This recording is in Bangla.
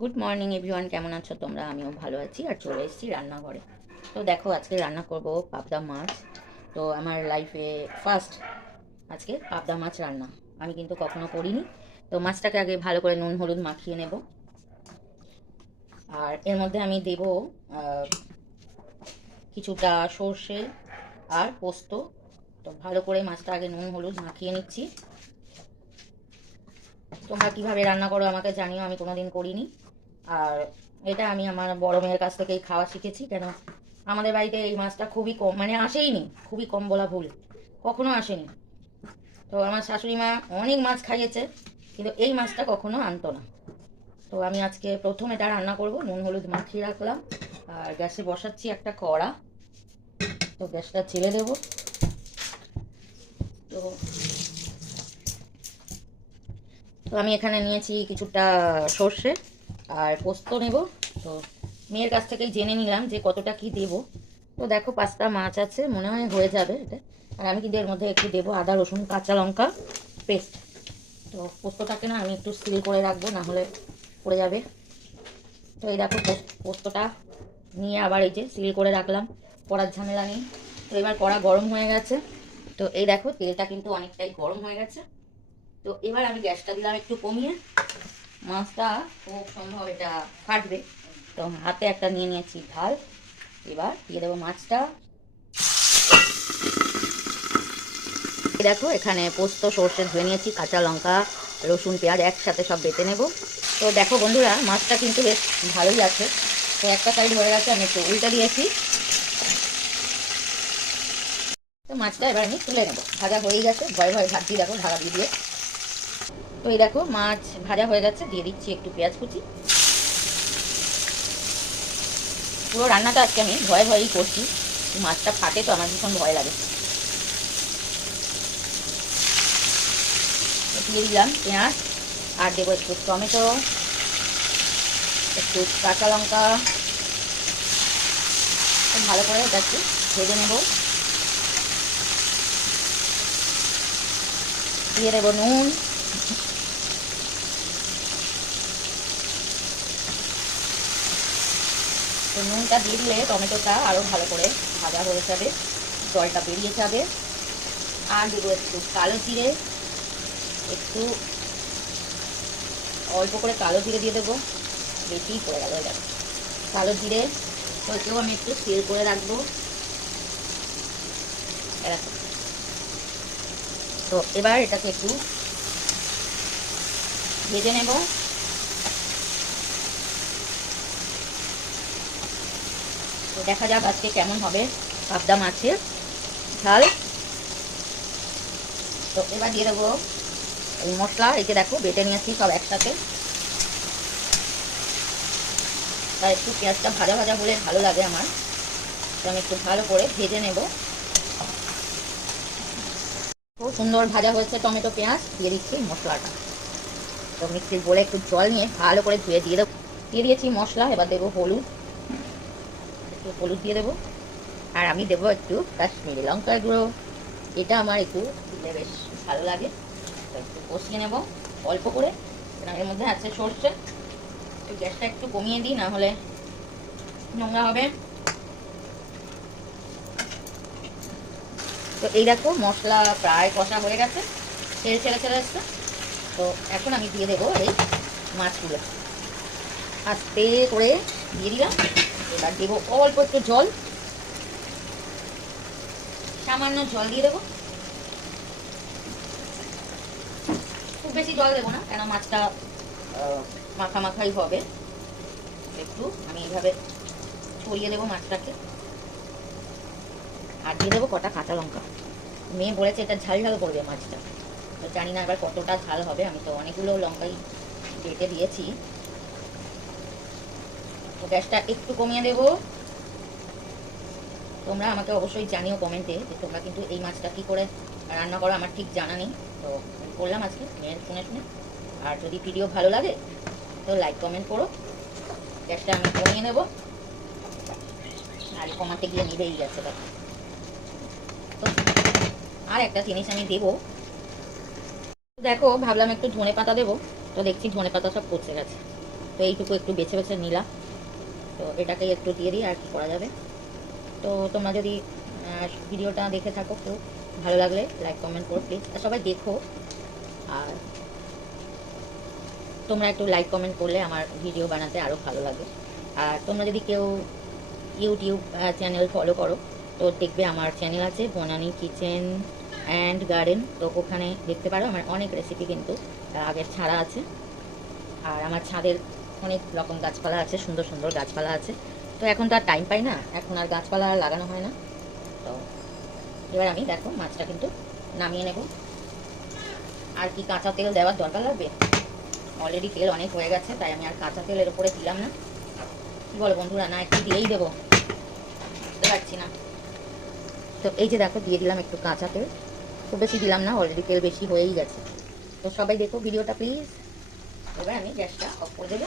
গুড মর্নিং এভরিওয়ান, কেমন আছো তোমরা? আমিও ভালো আছি আর চলে এসেছি রান্নাঘরে। তো দেখো, আজকে রান্না করব পাবদা মাছ। তো আমার লাইফে ফার্স্ট আজকে পাবদা মাছ রান্না। আমি কিন্তু কখনো করিনি। তো মাছটাকে আগে ভালো করে নুন হলুদ মাখিয়ে নেব। আর এর মধ্যে আমি দেব কিছুটা সর্ষে আর পোস্ত। তো ভালো করে মাছটা আগে নুন হলুদ মাখিয়ে নিচ্ছি। তোমরা কিভাবে রান্না করো আমাকে জানিও, আমি কোনোদিন করিনি। আর এটা আমি আমার বড় মেয়ের কাছ থেকেই খাওয়া শিখেছি। কেন, আমাদের বাড়িতে এই মাছটা খুবই কম, মানে আসেইনি, খুবই কম বলা ভুল, কখনো আসেনি। তো আমার শাশুড়ি মা অনেক মাছ খাইয়েছে, কিন্তু এই মাছটা কখনো আনতো না। তো আমি আজকে প্রথম এটা রান্না করব। নুন হলুদ মাখিয়ে রাখলাম আর গ্যাসে বসাচ্ছি একটা কড়া। তো গ্যাসটা ছেড়ে দেবো। তো তো আমি এখানে নিয়েছি কিছুটা সর্ষে আর পোস্ত নেব। তো মেয়ের কাছ থেকেই জেনে নিলাম যে কতটা কি দেব। তো দেখো, 5টা মাছ আছে, মনে হয় হয়ে যাবে এটা। আর আমি কিন্তু এর মধ্যে একটু দেবো আদা রসুন কাঁচা লঙ্কা পেস্ট। তো পোস্তটাকে না আমি একটু সিল করে রাখবো, না হলে পড়ে যাবে। তো এই দেখো, পোস্তটা নিয়ে আবার এই যে সিল করে রাখলাম, কড়ার ঝামেলা নেই। তো এবার কড়া গরম হয়ে গেছে। তো এই দেখো, তেলটা কিন্তু অনেকটাই গরম হয়ে গেছে। তো এবার আমি গ্যাসটা দিলাম একটু কমিয়ে। মাছটা খুব সম্ভব এটা ফাটবে। তো হাতে একটা নিয়ে নিয়েছি ঢাল। এবার দিয়ে দেবো মাছটা। দেখো, এখানে পোস্ত সর্ষে ধুয়ে নিয়েছি, কাঁচা লঙ্কা রসুন পেঁয়াজ একসাথে সব বেটে নেব। তো দেখো বন্ধুরা, মাছটা কিন্তু বেশ ভালোই আছে। তো একটা সাইড হয়ে গেছে, আমি একটু উল্টে দিয়েছি। তো মাছটা এবার আমি তুলে নেবো, ভাজা হয়েই গেছে, ভয়ে ভয়ে ভাজছি দেখো ঢাকা দিয়ে দিয়ে। তো এই দেখো, মাছ ভাজা হয়ে গেছে, দিয়ে দিচ্ছি একটু পেঁয়াজ কুচি। পুরো রান্নাটা আজকে আমি ভয়ে ভয়েই করছি, মাছটা ফাটে তো আমার ভীষণ ভয় লাগে। দিয়ে দিলাম পেঁয়াজ আর দেবো একটু টমেটো, একটু কাঁচা লঙ্কা। ভালো করে এটা একটু ভেজে নেব। দিয়ে দেবো নুন, তো নুনটা দিয়ে দিলে টমেটোটা আরও ভালো করে ভাজা হয়ে যাবে, জলটা বেরিয়ে যাবে। আর দেবো একটু কালো জিরে, একটু অল্প করে কালো জিরে দিয়ে দেবো, বেশিই পড়ে গেল এটা কালো জিরে। তো এটাও আমি একটু সিল করে রাখবো। এরকম। তো এবার এটাকে একটু ভেজে নেব। তো দেখা যাক আজকে কেমন হবে পাবদা মাছের ঝাল। তো এবার দিয়ে দেবো এই মশলা, এই যে দেখো বেটে নিয়েছি সব একসাথে। তার একটু পেঁয়াজটা ভাজা ভাজা হলে ভালো লাগে আমার। তো আমি একটু ভালো করে ভেজে নেব। খুব সুন্দর ভাজা হয়েছে টমেটো পেঁয়াজ, দিয়ে দিচ্ছি মশলাটা। তো মিক্সির বলে একটু জল নিয়ে ভালো করে ধুয়ে দিয়ে দেবো। দিয়ে দিয়েছি মশলা, এবার দেবো হলুদ, একটু হলুদ দিয়ে দেবো। আর আমি দেবো একটু কাশ্মীরি লঙ্কার গুঁড়ো, এটা আমার একটু দিলে বেশ ভালো লাগে। তো একটু কষিয়ে নেব অল্প করে, এর মধ্যে আছে সর্ষে। গ্যাসটা একটু কমিয়ে দিই, না হলে নোংরা হবে। তো এই দেখো, মশলা প্রায় কষা হয়ে গেছে, ছেড়ে ছেড়ে ছেড়ে এসছে। তো এখন আমি দিয়ে দেবো এই মাছগুলো, আস্তে করে দিয়ে দিলাম। এবার দেবো অল্প একটু জল, সামান্য জল দিয়ে দেবো। খুব বেশি জল দেবো না, কেন মাছটা মাখা মাখাই হবে। একটু আমি এইভাবে ছড়িয়ে দেবো মাছটাকে। আর দিয়ে দেবো কটা কাঁচা লঙ্কা। মেয়ে বলেছে এটা ঝাল ঝাল করবে মাছটা, তো জানি না এবার কতটা ঝাল হবে। আমি তো অনেকগুলো লঙ্কাই বেটে দিয়েছি। তো গ্যাসটা একটু কমিয়ে দেবো। তোমরা আমাকে অবশ্যই জানিও কমেন্টে যে তোমরা কিন্তু এই মাছটা কী করে রান্না করো, আমার ঠিক জানা নেই। তো করলাম আজকে মেয়ের শুনে শুনে। আর যদি ভিডিও ভালো লাগে তো লাইক কমেন্ট করো। গ্যাসটা আমি কমিয়ে নেবো, আর কমাতে গিয়ে নিবেই গেছে। তো আর একটা জিনিস আমি দেবো, দেখো ভাবলাম একটু ধনে পাতা দেবো। তো দেখছি ধনে পাতা সব পচে গেছে। তো এইটুকু একটু বেছে বেছে নিলাম, তো এটাকেই একটু দিয়ে দিই, আর কি করা যাবে। তো তোমরা যদি ভিডিওটা দেখে থাকো, কেউ ভালো লাগলে লাইক কমেন্ট করো প্লিজ, আর সবাই দেখো। আর তোমরা একটু লাইক কমেন্ট করলে আমার ভিডিও বানাতে আরও ভালো লাগে। আর তোমরা যদি কেউ ইউটিউব চ্যানেল ফলো করো, তো দেখবে আমার চ্যানেল আছে বনানী কিচেন অ্যান্ড গার্ডেন, তো ওখানে দেখতে পারো আমার অনেক রেসিপি কিন্তু আগের ছাড়া আছে। আর আমার ছাদের অনেক রকম গাছপালা আছে, সুন্দর সুন্দর গাছপালা আছে। তো এখন তো আর টাইম পাই না, এখন আর গাছপালা আর লাগানো হয় না। তো এবার আমি দেখো মাছটা কিন্তু নামিয়ে নেব। আর কি কাঁচা তেল দেওয়ার দরকার লাগবে? অলরেডি তেল অনেক হয়ে গেছে, তাই আমি আর কাঁচা তেলের উপরে দিলাম না। কি বলো বন্ধুরা, না একটু দিয়েই দেবো? বুঝতে পারছি না। তো এই যে দেখো দিয়ে দিলাম একটু কাঁচা তেল, খুব বেশি দিলাম না, অলরেডি তেল বেশি হয়েই গেছে। তো সবাই দেখো ভিডিওটা প্লিজ। এবার আমি গ্যাসটা অফ করে দেবো।